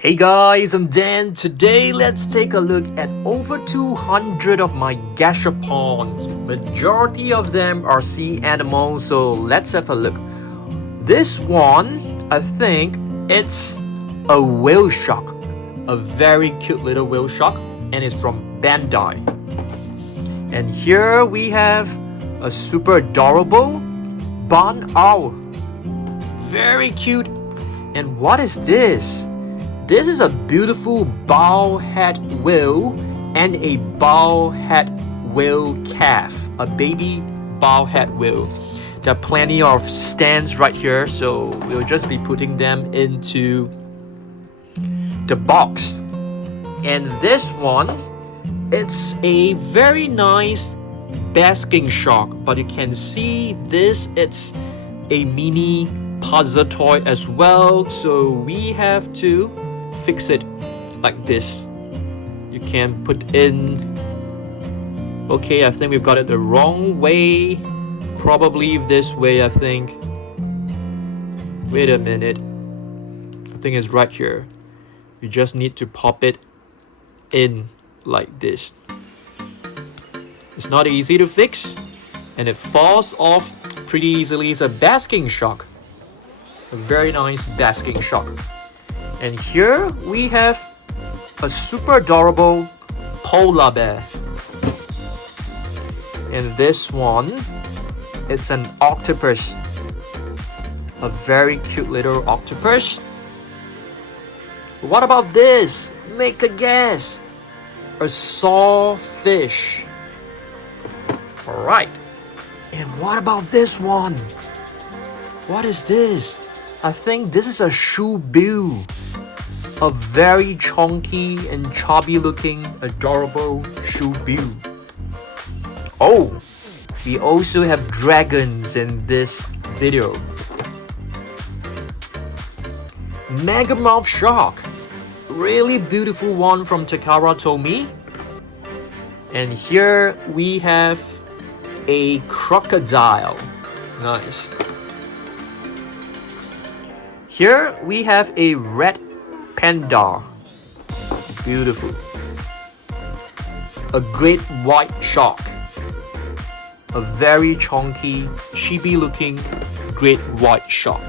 Hey guys, I'm Dan. Today, let's take a look at over 200 of my gashapons. Majority of them are sea animals, so let's have a look. This one, I think it's a whale shark. A very cute little whale shark, and it's from Bandai. And here we have a super adorable barn owl. Very cute. And what is this? This is a beautiful bowhead whale and a bowhead whale calf, a baby bowhead whale. There are plenty of stands right here, so we'll just be putting them into the box. And this one, it's a very nice basking shark, but you can see this, it's a mini puzzle toy as well, so we have to fix it like this. You can put in, okay, I think we've got it the wrong way, probably this way. I think, wait a minute, I think it's right here. You just need to pop it in like this. It's not easy to fix and it falls off pretty easily. It's a basking shark, a very nice basking shark. And here we have a super adorable polar bear. And this one, it's an octopus. A very cute little octopus. What about this? Make a guess. A sawfish. Alright. And what about this one? What is this? I think this is a shoebill. A very chunky and chubby looking adorable shoebill. Oh, we also have dragons in this video. Megamouth shark. Really beautiful one from Takara Tomy. And here we have a crocodile. Nice. Here we have a red panda. Beautiful. A great white shark. A very chunky, chibi looking great white shark.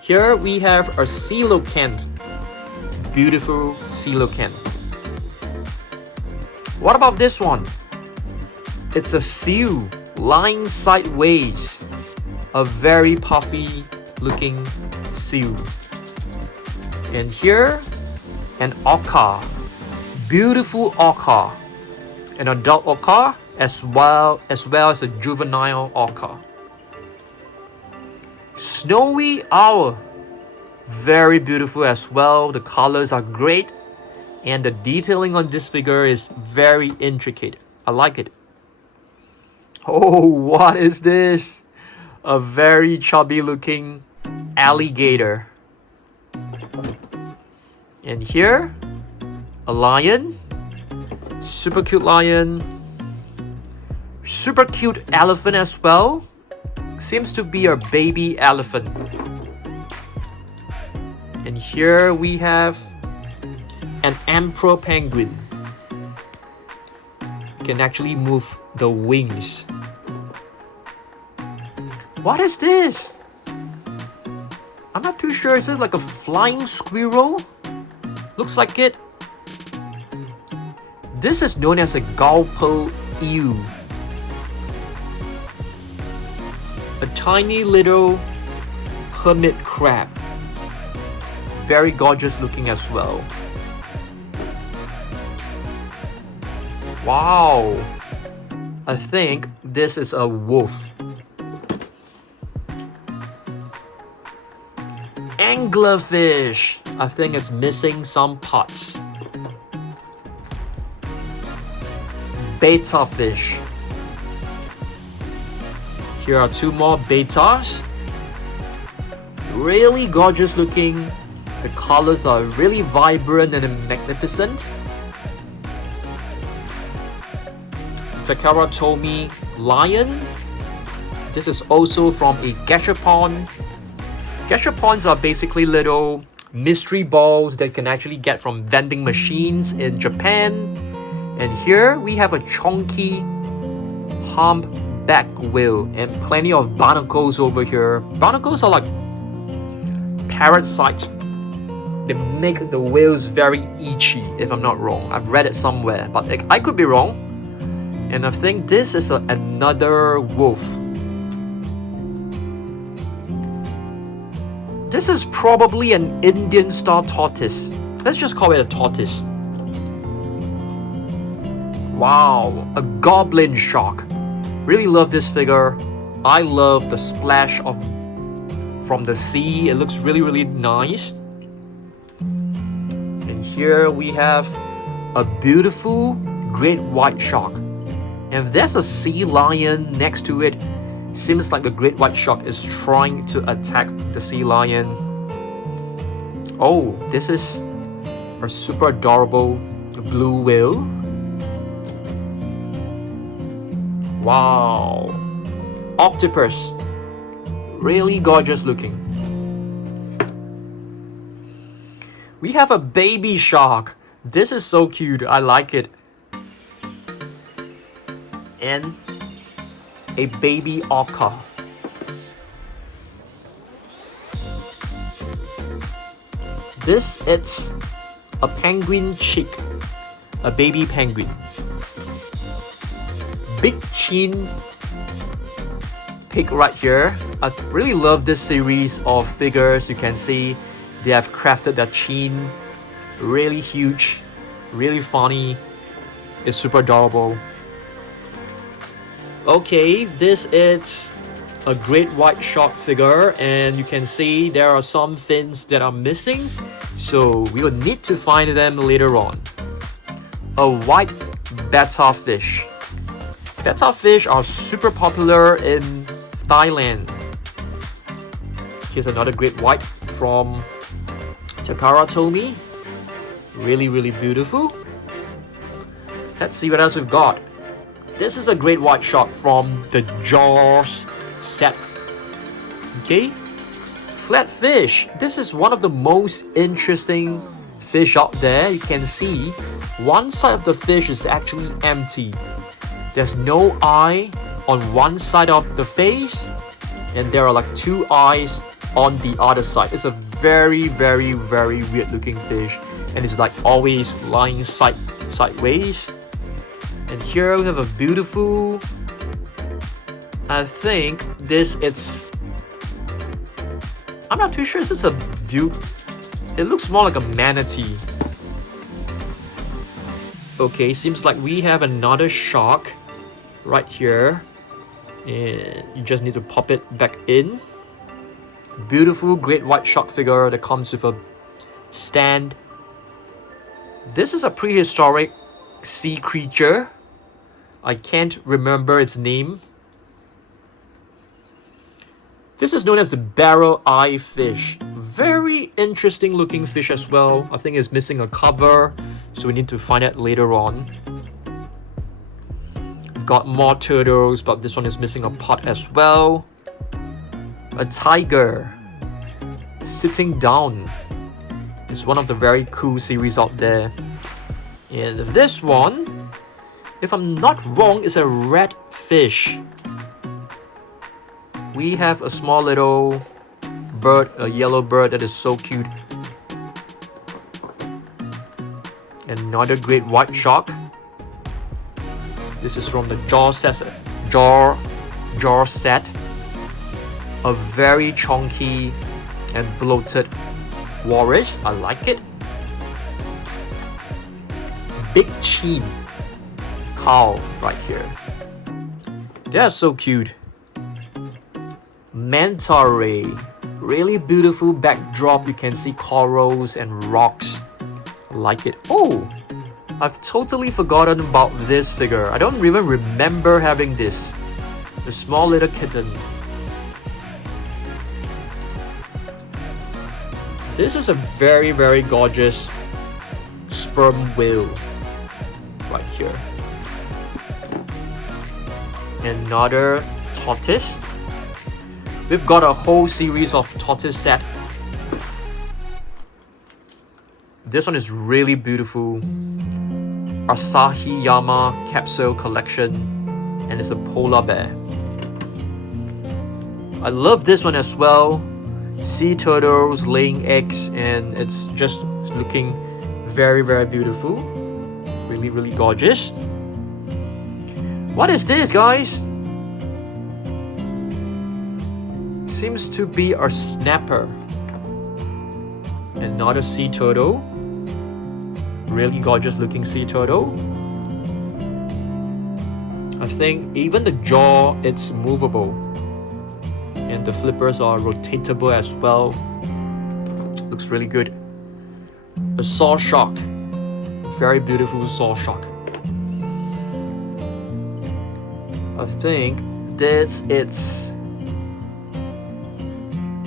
Here we have a coelacanth. Beautiful coelacanth. What about this one? It's a seal lying sideways. A very puffy looking seal. And here, an orca. Beautiful orca. An adult orca as well as a juvenile orca. Snowy owl. Very beautiful as well. The colors are great. And the detailing on this figure is very intricate. I like it. Oh, what is this? A very chubby looking alligator. And here, a lion. Super cute lion. Super cute elephant as well. Seems to be a baby elephant. And here we have an emperor penguin. Can actually move the wings. What is this? I'm not too sure. Is it like a flying squirrel? Looks like it. This is known as a gulpo eel. A tiny little hermit crab. Very gorgeous looking as well. Wow. I think this is a wolf. Anglerfish. I think it's missing some parts. Betta fish. Here are two more bettas. Really gorgeous looking. The colors are really vibrant and magnificent. Takara Tomy lion. This is also from a gashapon. Gashapons are basically little mystery balls that you can actually get from vending machines in Japan. And here we have a chunky humpback whale and plenty of barnacles over here. Barnacles are like parasites. They make the whales very itchy, if I'm not wrong. I've read it somewhere, but I could be wrong. And I think this is another wolf. This is probably an Indian star tortoise. Let's just call it a tortoise. Wow, a goblin shark. Really love this figure. I love the splash from the sea. It looks really, really nice. And here we have a beautiful great white shark. And there's a sea lion next to it. Seems like the great white shark is trying to attack the sea lion. Oh, this is a super adorable blue whale. Wow. Octopus. Really gorgeous looking. We have a baby shark. This is so cute. I like it. And a baby orca. This is a penguin chick, a baby penguin. Big chin pig right here. I really love this series of figures. You can see they have crafted their chin really huge, really funny. It's super adorable. Okay, this is a great white shark figure, and you can see there are some fins that are missing, so we will need to find them later on. A white betta fish. Betta fish are super popular in Thailand. Here's another great white from Takara Tomy. Really, really beautiful. Let's see what else we've got. This is a great white shark from the Jaws set. Okay. Flatfish. This is one of the most interesting fish out there. You can see one side of the fish is actually empty. There's no eye on one side of the face, and there are like two eyes on the other side. It's a very, very, very weird looking fish, and it's like always lying sideways. And here we have a beautiful, I think this it's, I'm not too sure, is this a duke? It looks more like a manatee. Okay, seems like we have another shark right here. And you just need to pop it back in. Beautiful great white shark figure that comes with a stand. This is a prehistoric sea creature. I can't remember its name. This is known as the barrel eye fish. Very interesting looking fish as well. I think it's missing a cover, so we need to find it later on. We've got more turtles, but this one is missing a pot as well. A tiger sitting down. It's one of the very cool series out there. And this one, if I'm not wrong, is a red fish. We have a small little bird, a yellow bird that is so cute. Another great white shark. This is from the Jaw set. A very chunky and bloated walrus. I like it. Big chin cow right here. They are so cute. Manta ray. Really beautiful backdrop. You can see corals and rocks. I like it. Oh, I've totally forgotten about this figure. I don't even remember having this. A small little kitten. This is a very, very gorgeous sperm whale right here. Another tortoise. We've got a whole series of tortoise set. This one is really beautiful. Asahiyama capsule collection, and it's a polar bear. I love this one as well. Sea turtles laying eggs, and it's just looking very, very beautiful. Really, really gorgeous. What is this, guys? Seems to be a snapper. And not a sea turtle. Really gorgeous looking sea turtle. I think even the jaw, it's movable. And the flippers are rotatable as well. Looks really good. A saw shark. Very beautiful saw shark. I think this it's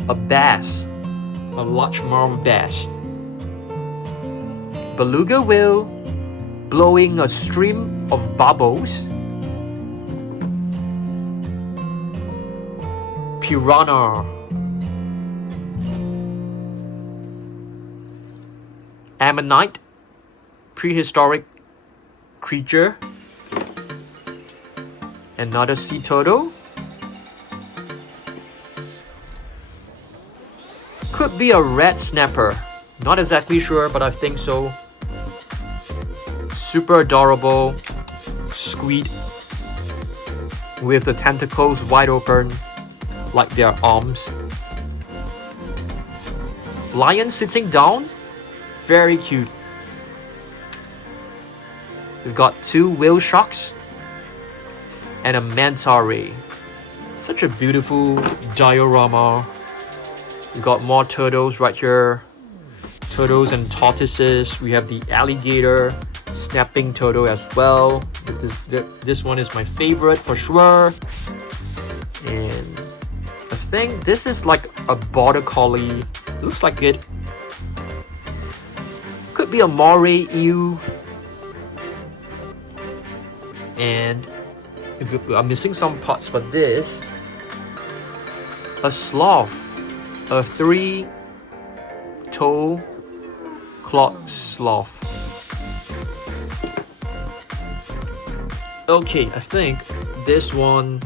a bass. A largemouth bass. Beluga whale blowing a stream of bubbles. Piranha. Ammonite. Prehistoric creature. Another sea turtle. Could be a red snapper. Not exactly sure, but I think so. Super adorable squid with the tentacles wide open like their arms. Lion sitting down. Very cute. We've got two whale sharks and a manta ray. Such a beautiful diorama. We've got more turtles right here. Turtles and tortoises. We have the alligator snapping turtle as well. This one is my favorite for sure. And I think this is like a border collie. Looks like it. Could be a moray eel. And if I'm missing some parts for this, a sloth, a 3-toe clawed sloth. Okay, I think this one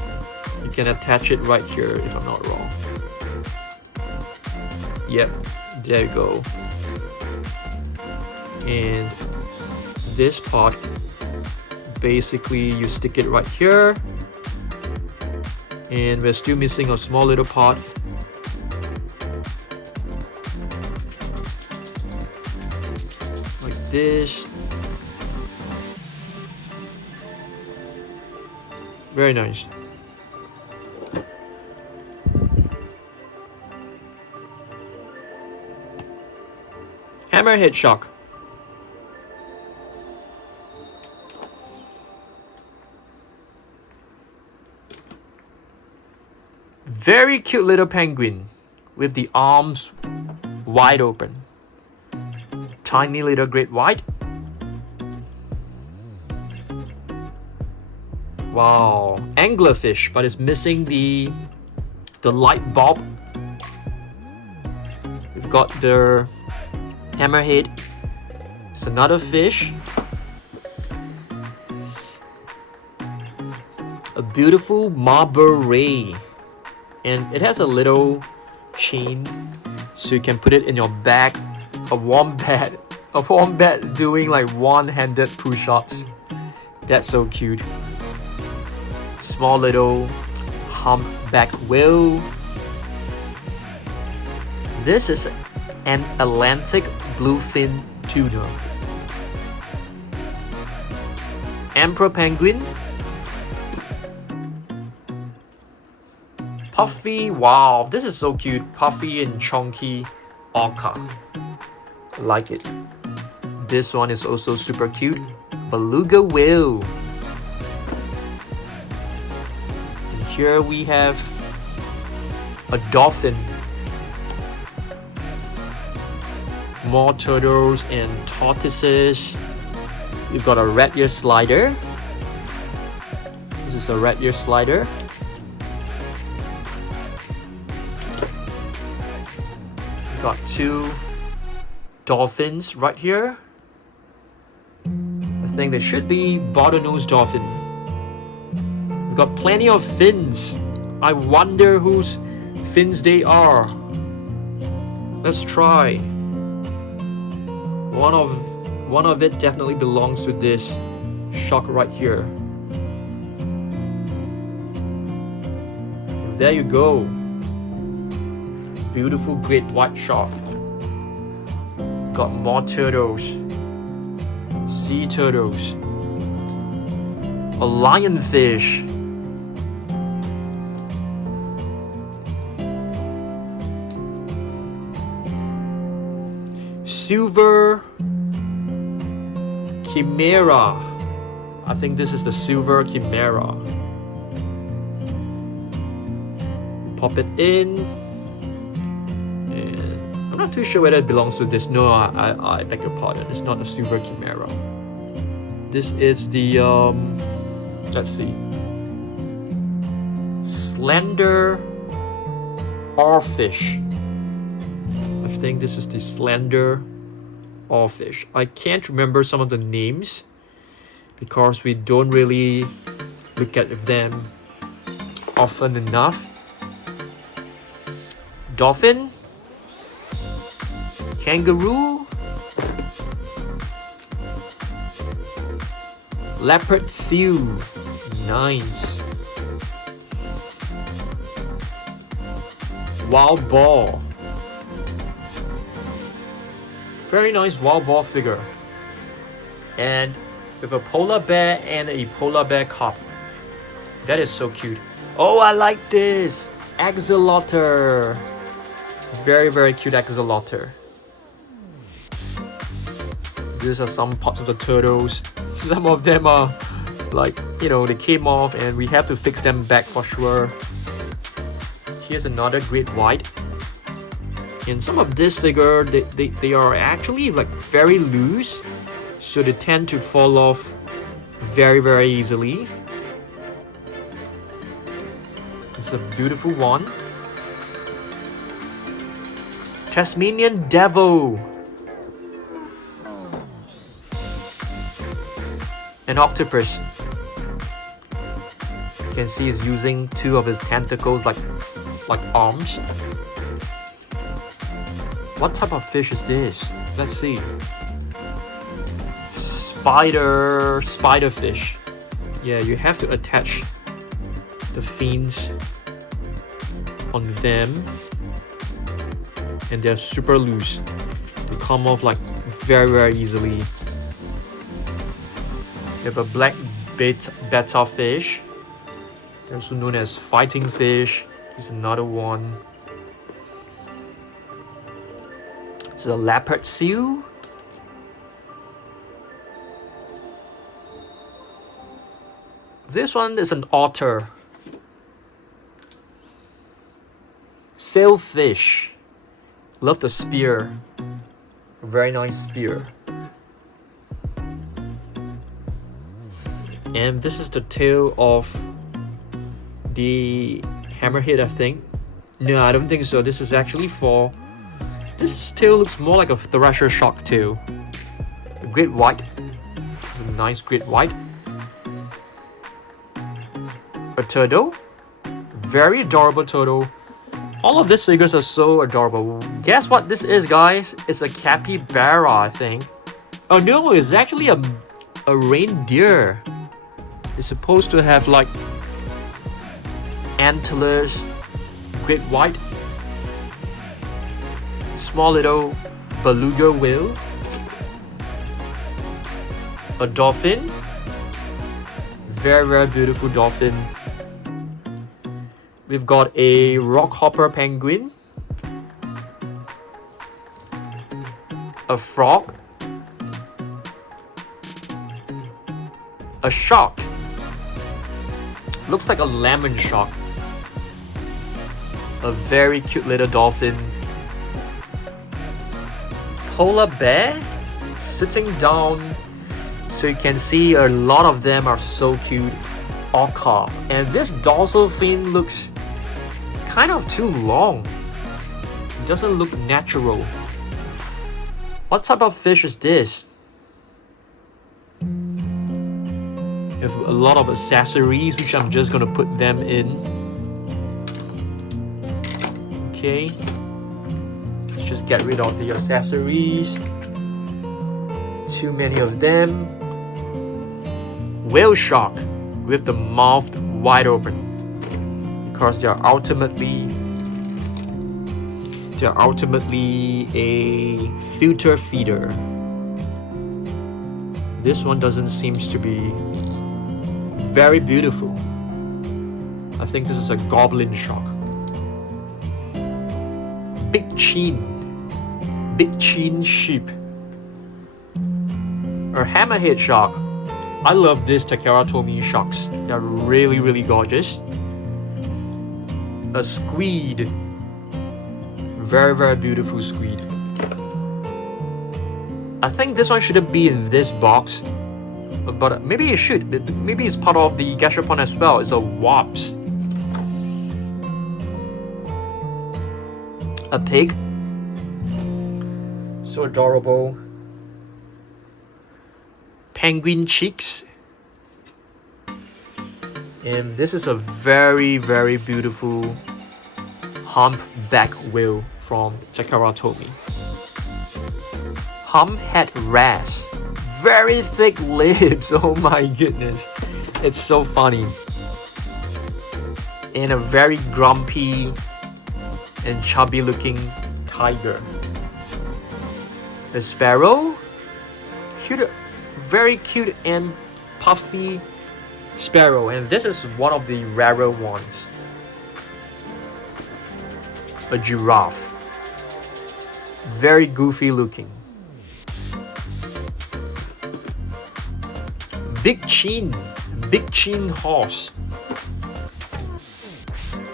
you can attach it right here if I'm not wrong. Yep, there you go. And this part, basically you stick it right here, and we're still missing a small little part. Like this. Very nice. Hammerhead shark. Very cute little penguin with the arms wide open. Tiny little great white. Wow, anglerfish, but it's missing the light bulb. We've got the hammerhead. It's another fish. A beautiful marble ray. And it has a little chain, so you can put it in your bag. A wombat doing like one-handed push-ups. That's so cute. Small little humpback whale. This is an Atlantic bluefin tuna. Emperor penguin. Puffy, wow, this is so cute. Puffy and chunky orca. I like it. This one is also super cute. Beluga whale. And here we have a dolphin. More turtles and tortoises. We've got a red ear slider. This is a red ear slider. Got two dolphins right here. I think they should be bottlenose dolphin. We've got plenty of fins. I wonder whose fins they are. Let's try. One of it definitely belongs to this shark right here. There you go. Beautiful great white shark. Got more turtles. Sea turtles. A lionfish. Silver chimera. I think this is the silver chimera. Pop it in. And I'm not too sure whether it belongs to this. No, I beg your pardon. It's not a silver chimera. This is the let's see. Slender oarfish. I think this is the slender oarfish. I can't remember some of the names because we don't really look at them often enough. Dolphin, kangaroo, leopard seal, nice. Wild boar. Very nice wild boar figure. And with a polar bear and a polar bear cub. That is so cute. Oh, I like this. Axolotl. Very, very cute axolotl. These are some parts of the turtles. Some of them are like, you know, they came off and we have to fix them back for sure. Here's another great white. And some of this figure, they are actually like very loose, so they tend to fall off very, very easily. It's a beautiful one. Tasmanian devil. An octopus. You can see he's using two of his tentacles like arms. What type of fish is this? Let's see. Spiderfish. Yeah, you have to attach the fins on them, and they're super loose. They come off like very, very easily. You have a black betta fish, also known as fighting fish. Here's another one. This is a leopard seal. This one is an otter. Sailfish. Love the spear. Very nice spear. And this is the tail of the hammerhead, I think. No, I don't think so. This is actually for... This tail looks more like a thresher shark tail. A great white. A nice great white. A turtle. Very adorable turtle. All of these figures are so adorable. Guess what this is, guys? It's a capybara, I think. Oh no, it's actually a reindeer. It's supposed to have like antlers, great white, small little beluga whale, a dolphin, very, very beautiful dolphin. We've got a rockhopper penguin, a frog, a shark. Looks like a lemon shark. A very cute little dolphin. Polar bear sitting down. So you can see a lot of them are so cute. Orca. And this dorsal fin looks kind of too long. It doesn't look natural. What type of fish is this? You have a lot of accessories, which I'm just gonna put them in. Okay. Let's just get rid of the accessories. Too many of them. Whale shark with the mouth wide open, because they are ultimately a filter feeder. This one doesn't seem to be very beautiful. I think this is a goblin shark. Big chin sheep. A hammerhead shark. I love these Takaratomi sharks. They're really, really gorgeous. A squid. Very, very beautiful squid. I think this one shouldn't be in this box, but maybe it should. Maybe it's part of the Gashapon as well. It's a wasp. A pig. So adorable. Penguin chicks. And this is a very, very beautiful humpback whale from Takaratomi. Humphead wrasse. Very thick lips. Oh my goodness. It's so funny. And a very grumpy and chubby looking tiger. A sparrow. Cute. Very cute and puffy sparrow, and this is one of the rarer ones. A giraffe. Very goofy looking. Big chin horse.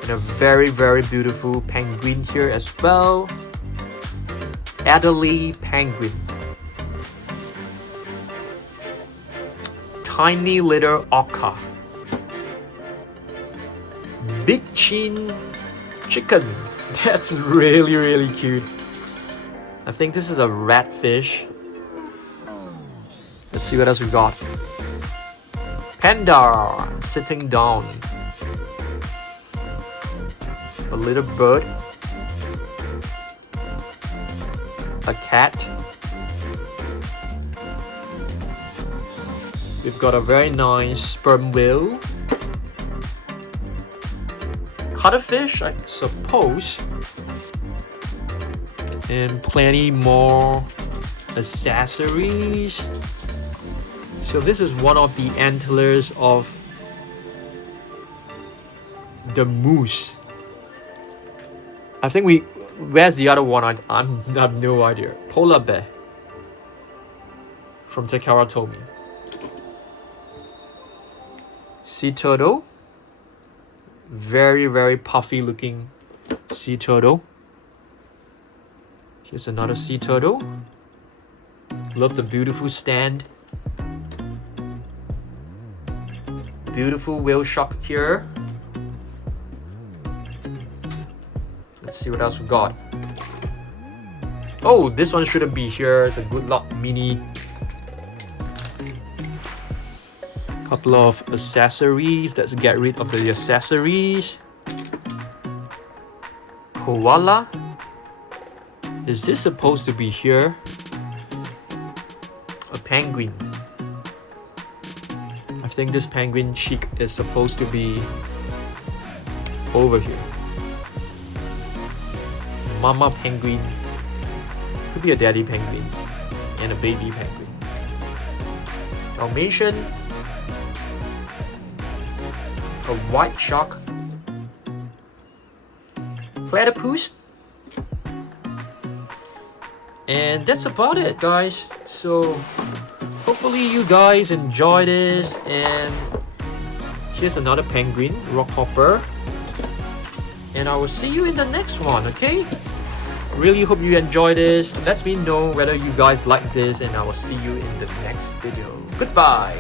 And a very, very beautiful penguin here as well. Adelie penguin. Tiny little orca. Big chin chicken. That's really, really cute. I think this is a ratfish. Let's see what else we got. Panda sitting down. A little bird. A cat. We've got a very nice sperm whale. Cuttlefish, I suppose. And plenty more accessories. So this is one of the antlers of the moose. I think where's the other one? I have no idea. Polar bear from Takaratomi. Sea turtle. Very, very puffy looking sea turtle. Here's another sea turtle. Love the beautiful stand. Beautiful whale shark here. Let's see what else we got. Oh, this one shouldn't be here. It's a Good Luck Mini. Couple of accessories. Let's get rid of the accessories. Koala. Is this supposed to be here? A penguin. I think this penguin cheek is supposed to be over here. Mama penguin. Could be a daddy penguin and a baby penguin. Dalmatian. A white shark. Platypus. And that's about it, guys. So hopefully you guys enjoy this. And here's another penguin, rockhopper. And I will see you in the next one, okay? Really hope you enjoy this. Let me know whether you guys like this, and I will see you in the next video. Goodbye.